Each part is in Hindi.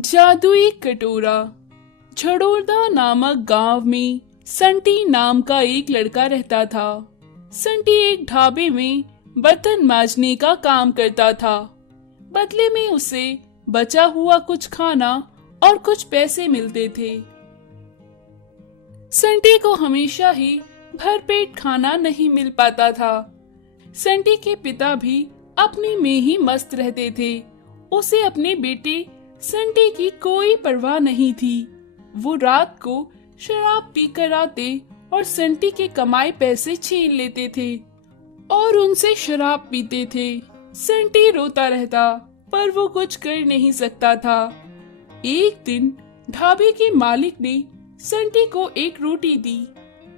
जादुई कटोरा। झड़ोरदा नामक गांव में संटी नाम का एक लड़का रहता था। संटी एक ढाबे में बर्तन मांजने का काम करता था। बदले में उसे बचा हुआ कुछ खाना और कुछ पैसे मिलते थे। संटी को हमेशा ही भरपेट खाना नहीं मिल पाता था। संटी के पिता भी अपने में ही मस्त रहते थे। उसे अपने बेटे संटी की कोई परवाह नहीं थी। वो रात को शराब पीकर आते और संटी के कमाए पैसे छीन लेते थे और उनसे शराब पीते थे। संटी रोता रहता, पर वो कुछ कर नहीं सकता था। एक दिन ढाबे के मालिक ने संटी को एक रोटी दी।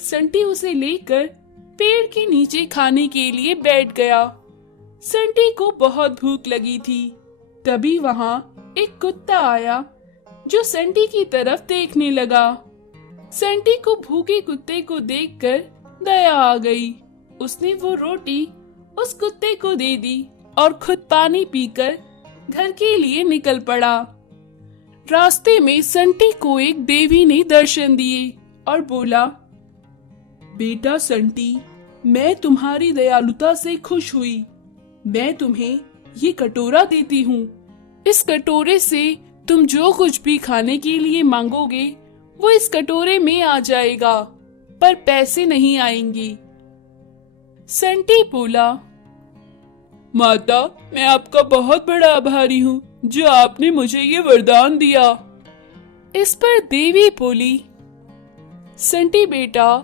संटी उसे लेकर पेड़ के नीचे खाने के लिए बैठ गया। संटी को बहुत भूख लगी थी। तभी वहां एक कुत्ता आया जो संटी की तरफ देखने लगा। संटी को भूखे कुत्ते को देखकर दया आ गई। उसने वो रोटी उस कुत्ते को दे दी और खुद पानी पीकर घर के लिए निकल पड़ा। रास्ते में संटी को एक देवी ने दर्शन दिए और बोला, बेटा संटी, मैं तुम्हारी दयालुता से खुश हुई। मैं तुम्हें ये कटोरा देती हूँ। इस कटोरे से तुम जो कुछ भी खाने के लिए मांगोगे वो इस कटोरे में आ जाएगा, पर पैसे नहीं आएंगे। संटी बोला, माता, मैं आपका बहुत बड़ा आभारी हूँ जो आपने मुझे ये वरदान दिया। इस पर देवी बोली, संटी बेटा,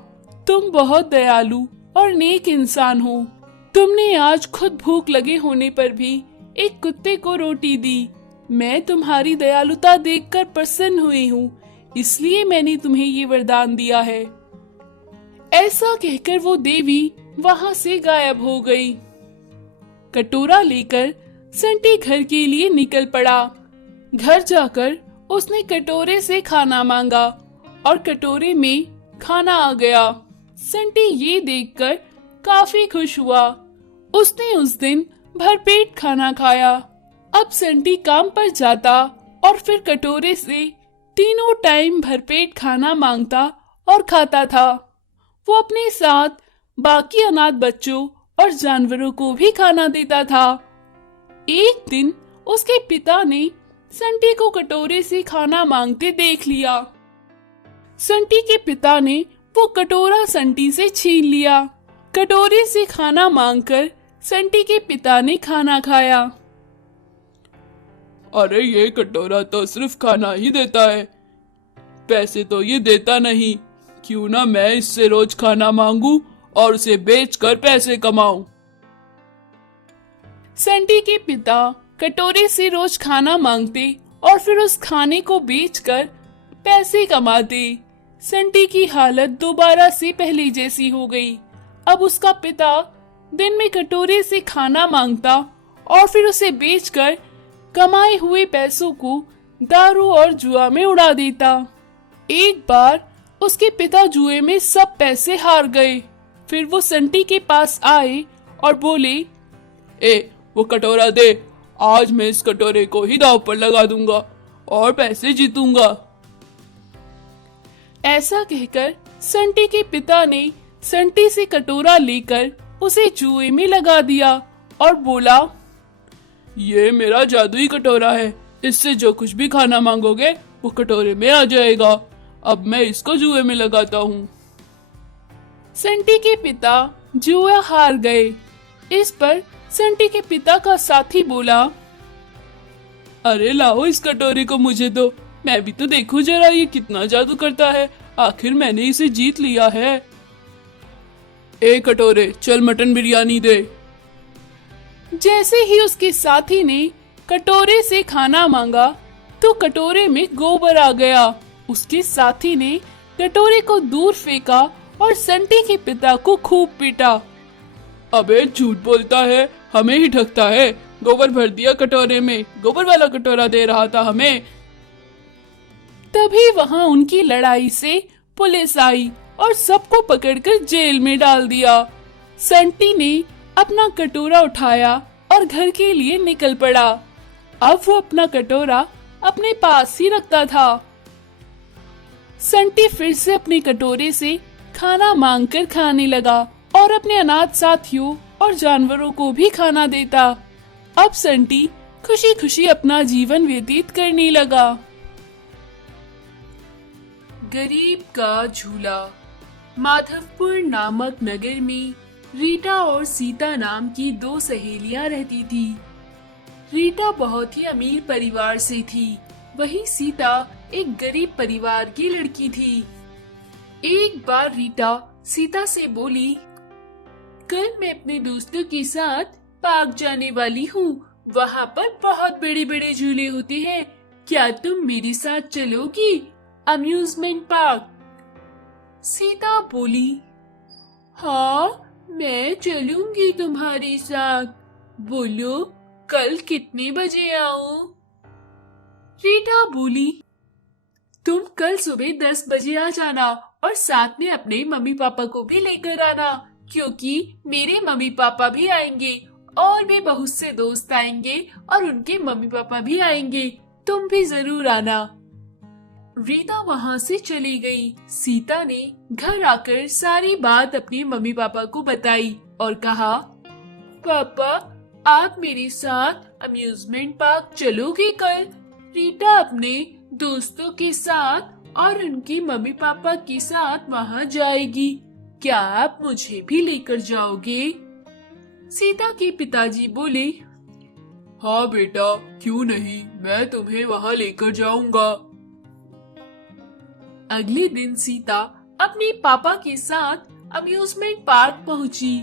तुम बहुत दयालु और नेक इंसान हो। तुमने आज खुद भूख लगे होने पर भी एक कुत्ते को रोटी दी। मैं तुम्हारी दयालुता देखकर प्रसन्न हुई हूँ, इसलिए मैंने तुम्हें ये वरदान दिया है। ऐसा कहकर वो देवी वहां से गायब हो गई। कटोरा लेकर संटी घर के लिए निकल पड़ा। घर जाकर उसने कटोरे से खाना मांगा और कटोरे में खाना आ गया। संटी ये देखकर काफी खुश हुआ। उसने उस दिन भरपेट खाना खाया। अब संटी काम पर जाता और फिर कटोरे से तीनों टाइम भरपेट खाना मांगता और खाता था। वो अपने साथ बाकी अनाथ बच्चों और जानवरों को भी खाना देता था। एक दिन उसके पिता ने संटी को कटोरे से खाना मांगते देख लिया। संटी के पिता ने वो कटोरा संटी से छीन लिया। कटोरे से खाना मांगकर संटी के पिता ने खाना खाया। अरे ये कटोरा तो सिर्फ खाना ही देता है, पैसे तो ये देता नहीं। क्यों ना मैं इससे रोज खाना मांगू और उसे बेचकर पैसे कमाऊं। संटी के पिता कटोरे से रोज खाना मांगते और फिर उस खाने को बेचकर पैसे कमाते। संटी की हालत दोबारा से पहले जैसी हो गई। अब उसका पिता दिन में कटोरे से खाना मांगता और फिर उसे बेचकर कमाए हुए पैसों को दारू और जुआ में उड़ा देता। एक बार उसके पिता जुए में सब पैसे हार गए। फिर वो संटी के पास आए और बोले, वो कटोरा दे, आज मैं इस कटोरे को ही दांव पर लगा दूंगा और पैसे जीतूंगा। ऐसा कहकर संटी के पिता ने संटी से कटोरा लेकर उसे जुए में लगा दिया और बोला, ये मेरा जादुई कटोरा है, इससे जो कुछ भी खाना मांगोगे वो कटोरे में आ जाएगा। अब मैं इसको जुए में लगाता हूँ। संटी के पिता जुआ हार गए। इस पर संटी के पिता का साथी बोला, अरे लाओ इस कटोरे को मुझे दो, मैं भी तो देखूं जरा ये कितना जादू करता है। आखिर मैंने इसे जीत लिया है। कटोरे, चल मटन बिरयानी दे। जैसे ही उसके साथी ने कटोरे से खाना मांगा तो कटोरे में गोबर आ गया। उसके साथी ने कटोरे को दूर फेंका और संटी के पिता को खूब पीटा। अबे झूठ बोलता है, हमें ही ठगता है। गोबर भर दिया कटोरे में, गोबर वाला कटोरा दे रहा था हमें। तभी वहां उनकी लड़ाई से पुलिस आई और सबको पकड़कर जेल में डाल दिया। संटी ने अपना कटोरा उठाया और घर के लिए निकल पड़ा। अब वो अपना कटोरा अपने पास ही रखता था। संटी फिर से अपने कटोरे से खाना मांगकर खाने लगा और अपने अनाथ साथियों और जानवरों को भी खाना देता। अब संटी खुशी खुशी अपना जीवन व्यतीत करने लगा। गरीब का झूला। माधवपुर नामक नगर में रीटा और सीता नाम की दो सहेलियां रहती थी। रीटा बहुत ही अमीर परिवार से थी, वहीं सीता एक गरीब परिवार की लड़की थी। एक बार रीटा सीता से बोली, कल मैं अपने दोस्तों के साथ पार्क जाने वाली हूँ। वहाँ पर बहुत बड़े बड़े झूले होते हैं, क्या तुम मेरे साथ चलोगी अम्यूजमेंट पार्क? सीता बोली, हाँ मैं चलूंगी तुम्हारे साथ। बोलो कल कितने बजे आऊं? रीटा बोली, तुम कल सुबह 10 बजे आ जाना और साथ में अपने मम्मी पापा को भी लेकर आना, क्योंकि मेरे मम्मी पापा भी आएंगे और भी बहुत से दोस्त आएंगे और उनके मम्मी पापा भी आएंगे, तुम भी जरूर आना। रीता वहाँ से चली गई। सीता ने घर आकर सारी बात अपने मम्मी पापा को बताई और कहा, पापा आप मेरे साथ अम्यूजमेंट पार्क चलोगे कल? रीटा अपने दोस्तों के साथ और उनके मम्मी पापा के साथ वहाँ जाएगी, क्या आप मुझे भी लेकर जाओगे? सीता के पिताजी बोले, हाँ बेटा क्यों नहीं, मैं तुम्हें वहाँ लेकर जाऊंगा। अगले दिन सीता अपने पापा के साथ अम्यूजमेंट पार्क पहुंची।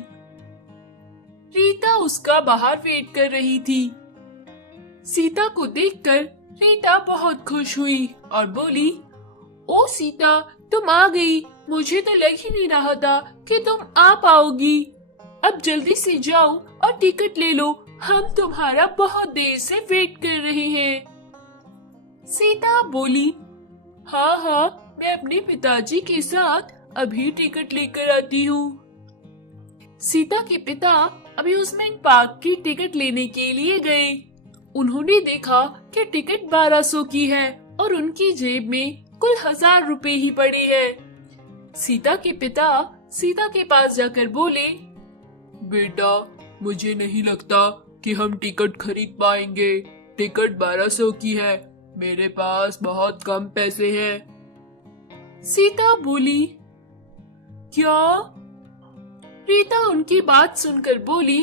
रीता उसका बाहर वेट कर रही थी। सीता को देखकर रीता बहुत खुश हुई और बोली, ओ सीता तुम आ गई, मुझे तो लग ही नहीं रहा था कि तुम आ पाओगी। अब जल्दी से जाओ और टिकट ले लो, हम तुम्हारा बहुत देर से वेट कर रहे हैं। सीता बोली, हाँ हाँ मैं अपने पिताजी के साथ अभी टिकट लेकर आती हूँ। सीता के पिता अम्यूजमेंट पार्क की टिकट लेने के लिए गए। उन्होंने देखा कि टिकट 1200 की है और उनकी जेब में कुल 1000 रुपए ही पड़े हैं। सीता के पिता सीता के पास जाकर बोले, बेटा मुझे नहीं लगता कि हम टिकट खरीद पाएंगे, टिकट 1200 की है, मेरे पास बहुत कम पैसे हैं। सीता बोली, क्या? रीता उनकी बात सुनकर बोली,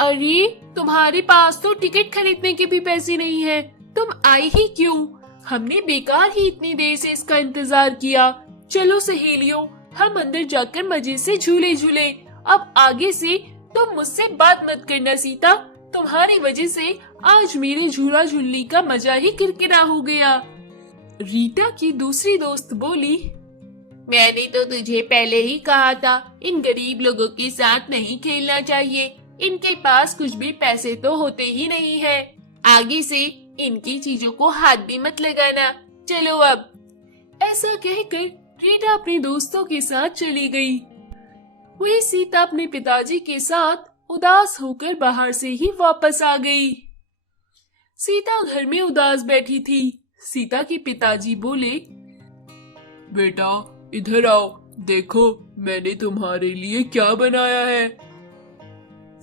अरे तुम्हारे पास तो टिकट खरीदने के भी पैसे नहीं है, तुम आई ही क्यों? हमने बेकार ही इतनी देर से इसका इंतजार किया। चलो सहेलियों हम अंदर जाकर मजे से झूले झूले। अब आगे से तुम मुझसे बात मत करना सीता, तुम्हारी वजह से आज मेरे झूला झूलने का मजा ही किरकिरा हो गया। रीटा की दूसरी दोस्त बोली, मैंने तो तुझे पहले ही कहा था इन गरीब लोगों के साथ नहीं खेलना चाहिए, इनके पास कुछ भी पैसे तो होते ही नहीं है, आगे से इनकी चीजों को हाथ भी मत लगाना, चलो अब। ऐसा कहकर रीटा अपने दोस्तों के साथ चली गई। वही सीता अपने पिताजी के साथ उदास होकर बाहर से ही वापस आ गई। सीता घर में उदास बैठी थी। सीता के पिताजी बोले, बेटा इधर आओ, देखो मैंने तुम्हारे लिए क्या बनाया है।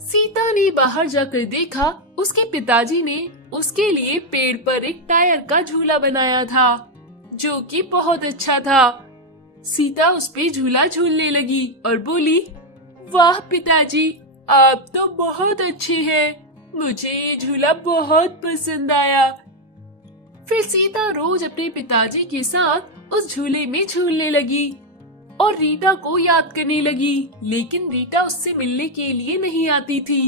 सीता ने बाहर जाकर देखा, उसके पिताजी ने उसके लिए पेड़ पर एक टायर का झूला बनाया था, जो कि बहुत अच्छा था। सीता उस पे झूला झूलने लगी और बोली, वाह पिताजी आप तो बहुत अच्छे हैं, मुझे ये झूला बहुत पसंद आया। फिर सीता रोज अपने पिताजी के साथ उस झूले में झूलने लगी और रीटा को याद करने लगी, लेकिन रीटा उससे मिलने के लिए नहीं आती थी।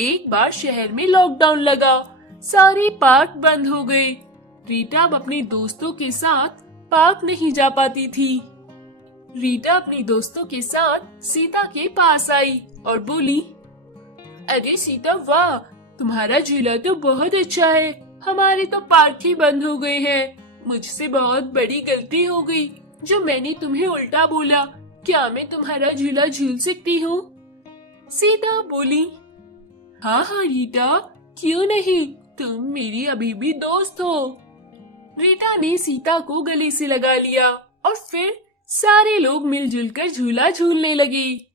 एक बार शहर में लॉकडाउन लगा, सारे पार्क बंद हो गए। रीटा अब अपने दोस्तों के साथ पार्क नहीं जा पाती थी। रीटा अपनी दोस्तों के साथ सीता के पास आई और बोली, अरे सीता वाह, तुम्हारा झूला तो बहुत अच्छा है, हमारे तो पार्क ही बंद हो गए हैं। मुझसे बहुत बड़ी गलती हो गई जो मैंने तुम्हें उल्टा बोला, क्या मैं तुम्हारा झूला झूल सकती हूँ? सीता बोली, हाँ हाँ रीटा क्यों नहीं, तुम मेरी अभी भी दोस्त हो। रीटा ने सीता को गले से लगा लिया और फिर सारे लोग मिलजुल कर झूला झूलने लगे।